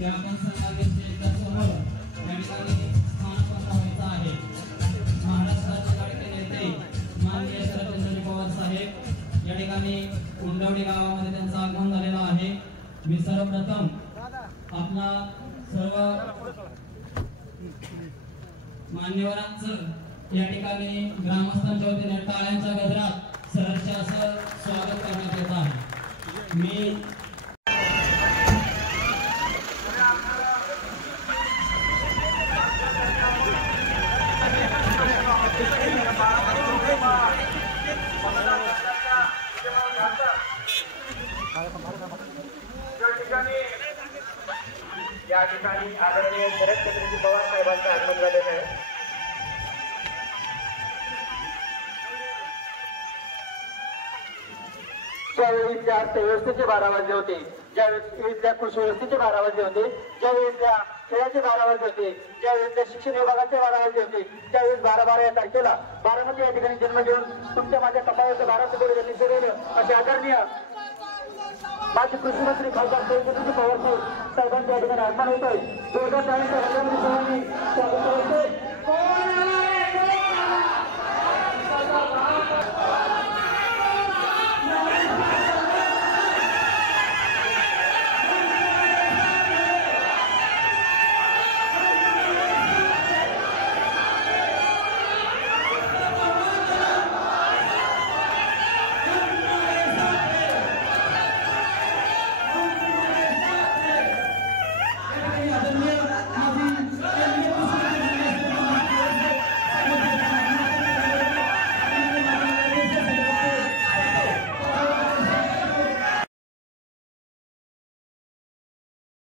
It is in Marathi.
की आपण सर्वांनी स्टेजसमोर या ठिकाणी स्थानपन्न व्हायचं आहे। महाराष्ट्राचे लाडके नेते माननीय शरदचंद्र पवार साहेब या ठिकाणी उंडवडी गावामध्ये त्यांचं आगमन झालेलं आहे। मी सर्वप्रथम आपला सर्व मान्यवरांचं या ठिकाणी ग्रामस्थांच्या वतीने टाळ्यांच्या गजरात सहर्ष असं स्वागत करण्यात येत आहे। मी या ठिकाणी आदरणीय शरदचंद्रजी पवार साहेबांचं आगमन झालेलं आहे। ज्यावेळी त्या अर्थव्यवस्थेचे 12 वाजले होते, ज्यावेळी त्या कृषी व्यवस्थेचे 12 वाजले होते, ज्यावेळी त्या खेळाचे 12 वाजले होते, ज्यावेळी त्या शिक्षण विभागाचे 12 वाजले होते, त्यावेळेस 12/12 या तारखेला बारामती या ठिकाणी जन्म घेऊन तुमच्या माझ्या कपाळाचं 12 कोटी त्यांनी फिरवलं असे आदरणीय माजी कृषी मंत्री खासदार शरदचंद्रजी पवार साहेबांच्या या ठिकाणी आगमन होतोय। जोरदार टाळ्यांच्या गजरामध्ये सर्वांनी स्वागत करायचंय।